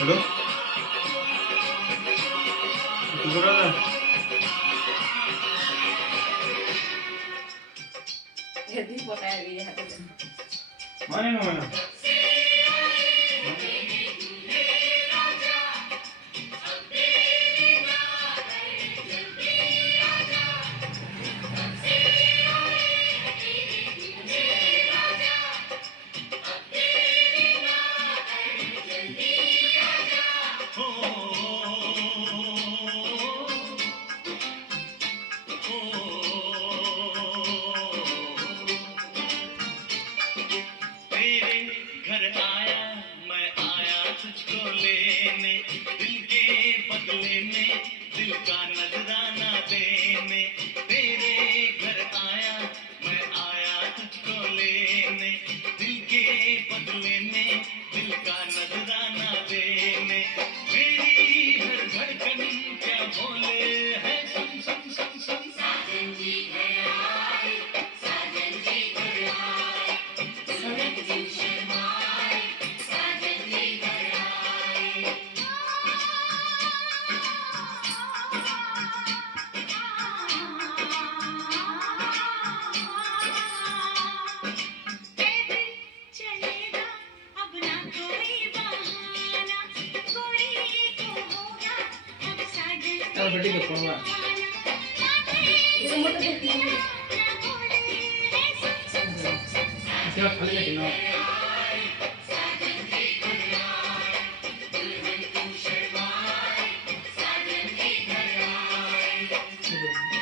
hello तू कर रहा था यदि पकाया गया है तो माने ना माना घर आया मैं आया तुझको लेने दिल के बदले में दिल का नजराना देने तेरे घर आया मैं आया तुझको लेने दिल के बदले में दिल का नजराना देने मेरी हर धड़कन क्या बोले है सुन सुन सुन सुन साजन जी घर आए साजन जी घर आए सनक जी शर्माए साजन जी घर आए चलेगा अब ना कोई बहाना कोई को होगा अब साजन चल बेटी को फोन मार ये मोटर देखती है इसके बाद खाली लेकिन ना साजन जी घर आए दुल्हन तू शर्माए साजन जी घर आए